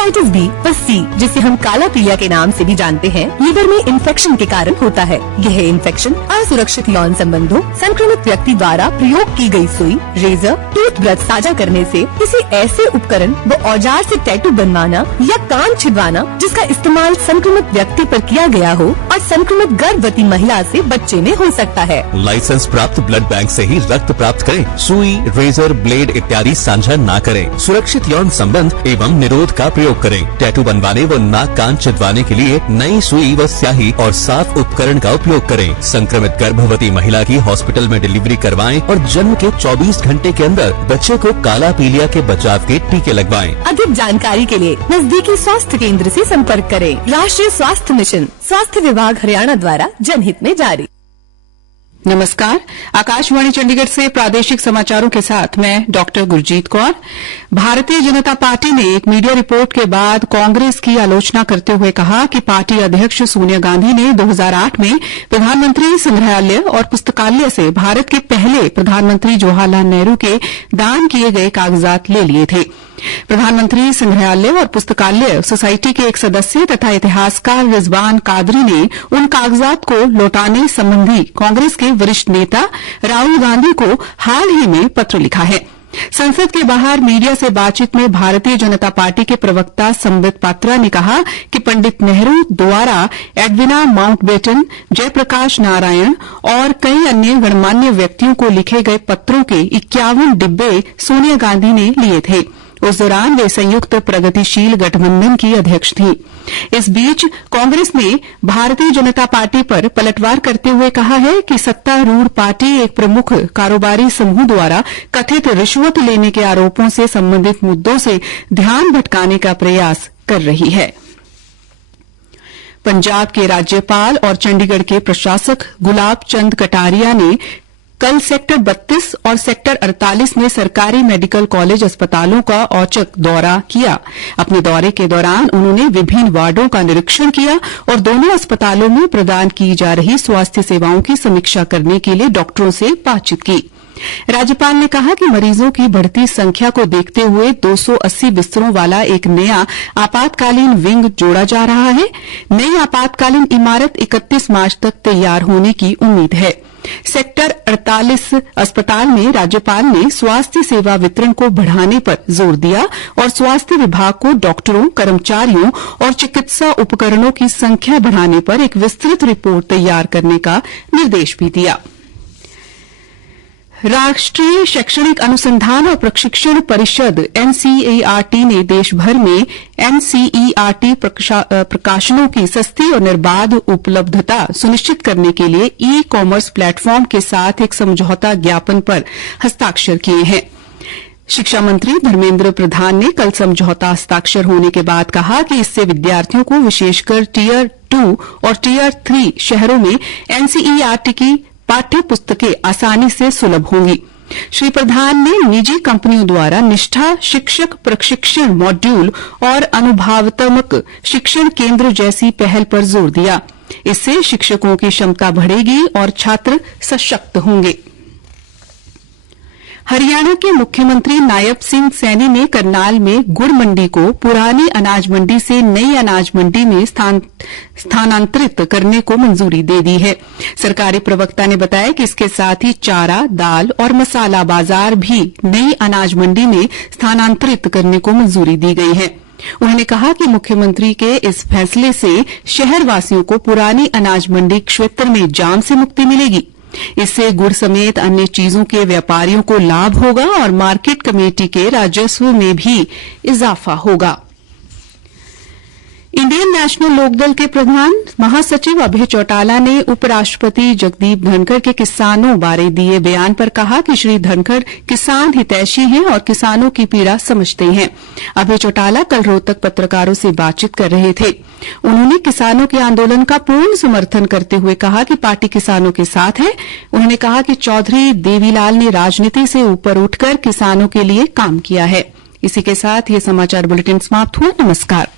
Hepatitis B व सी, जिसे हम काला पीलिया के नाम से भी जानते हैं, लीवर में इन्फेक्शन के कारण होता है। यह इन्फेक्शन असुरक्षित यौन संबंधों, संक्रमित व्यक्ति द्वारा प्रयोग की गई सुई, रेजर, टूथब्रश साझा करने से, किसी ऐसे उपकरण व औजार से टैटू बनवाना या कान छिदवाना जिसका इस्तेमाल संक्रमित व्यक्ति पर किया गया हो और संक्रमित गर्भवती महिला से बच्चे में हो सकता है। लाइसेंस प्राप्त ब्लड बैंक से ही रक्त प्राप्त करें। सुई, रेजर, ब्लेड इत्यादि साझा न करें। सुरक्षित यौन संबंध एवं निरोध का प्रयोग करें। टैटू बनवाने व नाक कान छिदवाने के लिए नई सुई व स्याही और साफ उपकरण का उपयोग करें। संक्रमित गर्भवती महिला की हॉस्पिटल में डिलीवरी करवाएं और जन्म के 24 घंटे के अंदर बच्चे को काला पीलिया के बचाव के टीके लगवाएं। अधिक जानकारी के लिए नजदीकी स्वास्थ्य केंद्र से संपर्क करें। राष्ट्रीय स्वास्थ्य मिशन, स्वास्थ्य विभाग हरियाणा द्वारा जनहित में जारी। नमस्कार, आकाशवाणी चंडीगढ़ से प्रादेशिक समाचारों के साथ मैं डॉक्टर गुरजीत कौर। भारतीय जनता पार्टी ने एक मीडिया रिपोर्ट के बाद कांग्रेस की आलोचना करते हुए कहा कि पार्टी अध्यक्ष सोनिया गांधी ने 2008 में प्रधानमंत्री संग्रहालय और पुस्तकालय से भारत के पहले प्रधानमंत्री जवाहरलाल नेहरू के दान किए गए कागजात ले लिए थे। प्रधानमंत्री संग्रहालय और पुस्तकालय सोसाइटी के एक सदस्य तथा इतिहासकार रिजवान कादरी ने उन कागजात को लौटाने संबंधी कांग्रेस के वरिष्ठ नेता राहुल गांधी को हाल ही में पत्र लिखा है। संसद के बाहर मीडिया से बातचीत में भारतीय जनता पार्टी के प्रवक्ता संबित पात्रा ने कहा कि पंडित नेहरू द्वारा एडविना माउंटबेटन, जयप्रकाश नारायण और कई अन्य गणमान्य व्यक्तियों को लिखे गए पत्रों के 51 डिब्बे सोनिया गांधी ने लिए थे। उस दौरान वे संयुक्त प्रगतिशील गठबंधन की अध्यक्ष थी। इस बीच कांग्रेस ने भारतीय जनता पार्टी पर पलटवार करते हुए कहा है कि सत्तारूढ़ पार्टी एक प्रमुख कारोबारी समूह द्वारा कथित रिश्वत लेने के आरोपों से संबंधित मुद्दों से ध्यान भटकाने का प्रयास कर रही है। पंजाब के राज्यपाल और चंडीगढ़ के प्रशासक गुलाब चंद कटारिया ने कल सेक्टर 32 और सेक्टर 48 में सरकारी मेडिकल कॉलेज अस्पतालों का औचक दौरा किया। अपने दौरे के दौरान उन्होंने विभिन्न वार्डों का निरीक्षण किया और दोनों अस्पतालों में प्रदान की जा रही स्वास्थ्य सेवाओं की समीक्षा करने के लिए डॉक्टरों से बातचीत की। राज्यपाल ने कहा कि मरीजों की बढ़ती संख्या को देखते हुए 280 बिस्तरों वाला एक नया आपातकालीन विंग जोड़ा जा रहा है। नई आपातकालीन इमारत 31 मार्च तक तैयार होने की उम्मीद है। सेक्टर 48 अस्पताल में राज्यपाल ने स्वास्थ्य सेवा वितरण को बढ़ाने पर जोर दिया और स्वास्थ्य विभाग को डॉक्टरों, कर्मचारियों और चिकित्सा उपकरणों की संख्या बढ़ाने पर एक विस्तृत रिपोर्ट तैयार करने का निर्देश भी दिया। राष्ट्रीय शैक्षणिक अनुसंधान और प्रशिक्षण परिषद एनसीईआरटी ने देश भर में एनसीईआरटी प्रकाशनों की सस्ती और निर्बाध उपलब्धता सुनिश्चित करने के लिए ई कॉमर्स प्लेटफॉर्म के साथ एक समझौता ज्ञापन पर हस्ताक्षर किए हैं। शिक्षा मंत्री धर्मेंद्र प्रधान ने कल समझौता हस्ताक्षर होने के बाद कहा कि इससे विद्यार्थियों को विशेषकर टियर 2 और टियर 3 शहरों में एनसीईआरटी की पाठ्य पुस्तकें आसानी से सुलभ होंगी। श्री प्रधान ने निजी कंपनियों द्वारा निष्ठा शिक्षक प्रशिक्षण मॉड्यूल और अनुभवात्मक शिक्षण केंद्र जैसी पहल पर जोर दिया। इससे शिक्षकों की क्षमता बढ़ेगी और छात्र सशक्त होंगे। हरियाणा के मुख्यमंत्री नायब सिंह सैनी ने करनाल में गुड़ मंडी को पुरानी अनाज मंडी से नई अनाज मंडी में स्थानांतरित करने को मंजूरी दे दी है। सरकारी प्रवक्ता ने बताया कि इसके साथ ही चारा, दाल और मसाला बाजार भी नई अनाज मंडी में स्थानांतरित करने को मंजूरी दी गई है। उन्होंने कहा कि मुख्यमंत्री के इस फैसले से शहरवासियों को पुरानी अनाज मंडी क्षेत्र में जाम से मुक्ति मिलेगी। इससे गुड़ समेत अन्य चीजों के व्यापारियों को लाभ होगा और मार्केट कमेटी के राजस्व में भी इजाफा होगा। इंडियन नेशनल लोकदल के प्रधान महासचिव अभय चौटाला ने उपराष्ट्रपति जगदीप धनखड़ के किसानों बारे दिए बयान पर कहा कि श्री धनखड़ किसान हितैषी हैं और किसानों की पीड़ा समझते हैं। अभय चौटाला कल रोहतक पत्रकारों से बातचीत कर रहे थे। उन्होंने किसानों के आंदोलन का पूर्ण समर्थन करते हुए कहा कि पार्टी किसानों के साथ है। उन्होंने कहा कि चौधरी देवीलाल ने राजनीति से ऊपर उठकर किसानों के लिए काम किया है। इसी के साथ ये समाचार बुलेटिन समाप्त हुआ। नमस्कार।